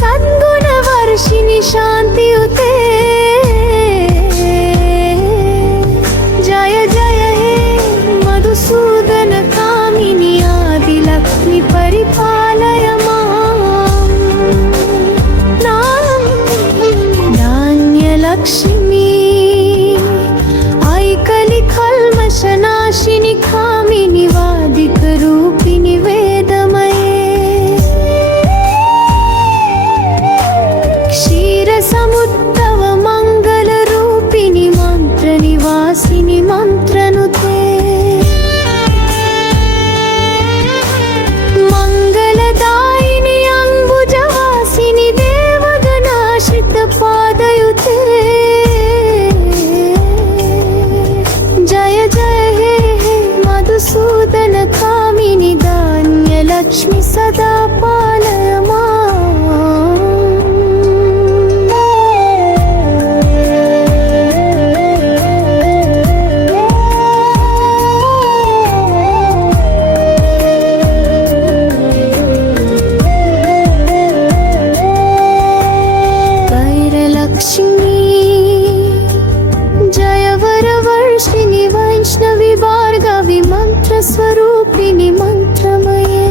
सद्गुणवर्षिणि शान्तियुते जय जय हे मधुसूदन कामिनि आदिलक्ष्मि परिपालय माम् धान्यलक्ष्मी ऐकलि कल्मषनाशिनि कामिनि वादिकरूपिणि वेदमये क्षीरसमुत्तव मङ्गलरूपिणि मन्त्रनिवासिनि मन्त्रनुते मङ्गलदायिनि अम्बुजवासिनि देवगणाश्रितपादयुते जय जय हे मधुसूदन कामिनि धान्यलक्ष्मि सदा पालय कैरलक्ष्मी जय वरवर्षिणि वैष्णवि भार्गवि मन्त्रस्वरूपिणि मन्त्रमये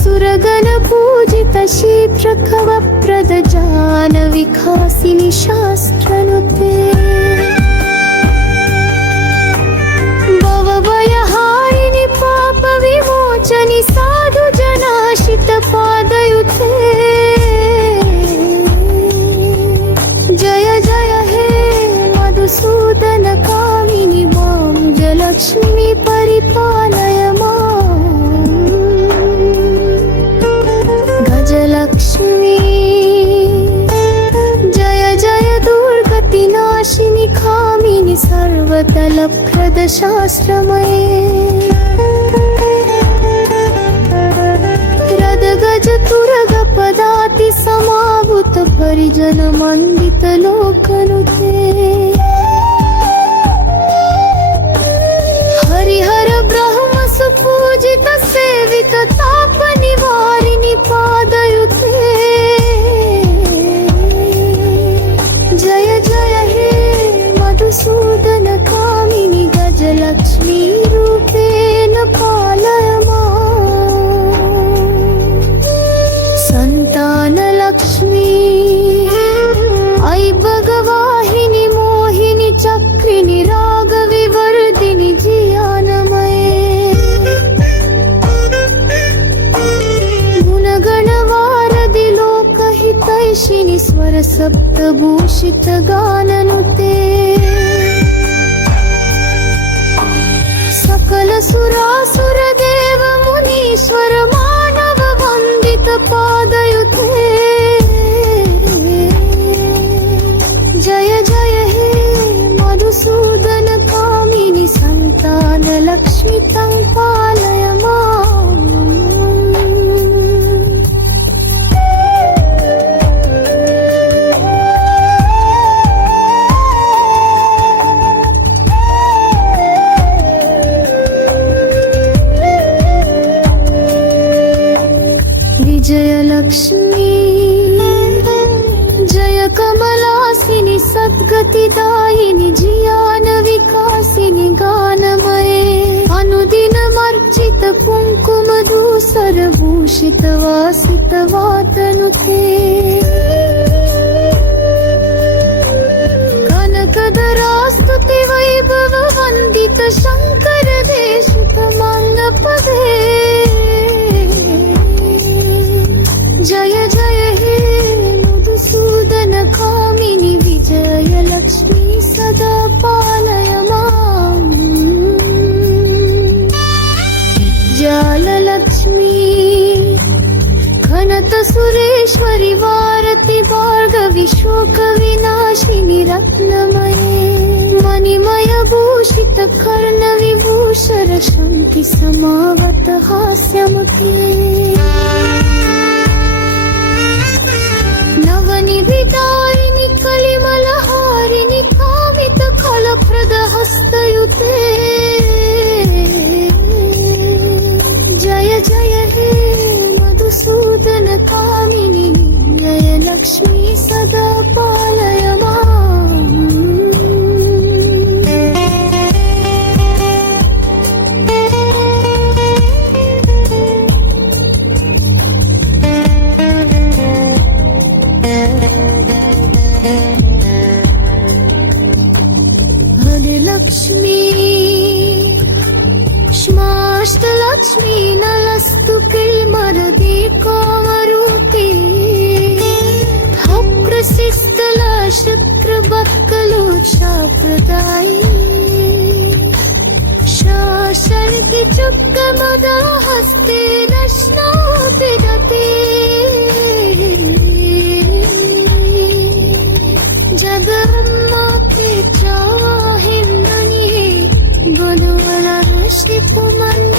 सुरगण पूजित शीघ्रकवप्रद जानविकासिनि शास्त्रनुते भवभयहारिणि पापविमोचनि साधु जनाश्रित पादयुते जय जय हे मधुसूदन कामिनि भाग्यलक्ष्मि परिपालय माम् गजलक्ष्मी जय जय दुर्गतिनाशिनि कामिनि सर्वतलप्रद शास्त्रमये रदगज तुरग पदाति समाभूत परिजन मंडित लोकनुते हरिहर ब्रह्म सुपूजित सेवित ताप निवारिणि पादयुते जय जय हे मधुसूदन कामिनि गजलक्ष्मी रूपेण पालय संतानलक्ष्मी ऐ भगवाहिनि मोहिनि चक्रिणि रागविवर्धिनि जियानमये गुणगणवारधि लोकहितैषिणि स्वरसप्तभूषित गाननुते सकल सुरासुर देव मुनीश्वर मानव वन्दित पादयुते जय जय हे मधुसूदन कामिनि संतानलक्ष्मि तं पालय माम् विजयलक्ष्मी जय कमलासिनि सद्गतिदायिनि जियान विकासिनि गानमये अनुदिनमर्चित कुङ्कुम धूसर भूषित वासित वातनुते कनकधरास्तुति वैभव वन्दित शङ्कर देशित माङ्गपदे जय जय हे मधुसूदन कामिनि विजयलक्ष्मी सदा पालय माम् जाललक्ष्मी घनत सुरेश्वरि वारति भार्गवि शोकविनाशिनि रत्नमये मणिमय भूषित कर्णविभूषर शङ्खि समावत हास्यमुखे नवनिविदायिनि कलिमलहारिणि कामित फलप्रद हस्तयुते जय जय हे मधुसूदन कामिनि जय लक्ष्मी सदा पालय माम् लक्ष्मी श्माष्टलक्ष्मी नलस्तु किल्मरदि कोमरूपे हप्रसिस्तला शुक्रबक्कलो शाप्रदायी शासनके चुक्कमदा हस्ते नश्नोति दते जगम्मा के चाहिर्ननि गोलवला शिपुमन्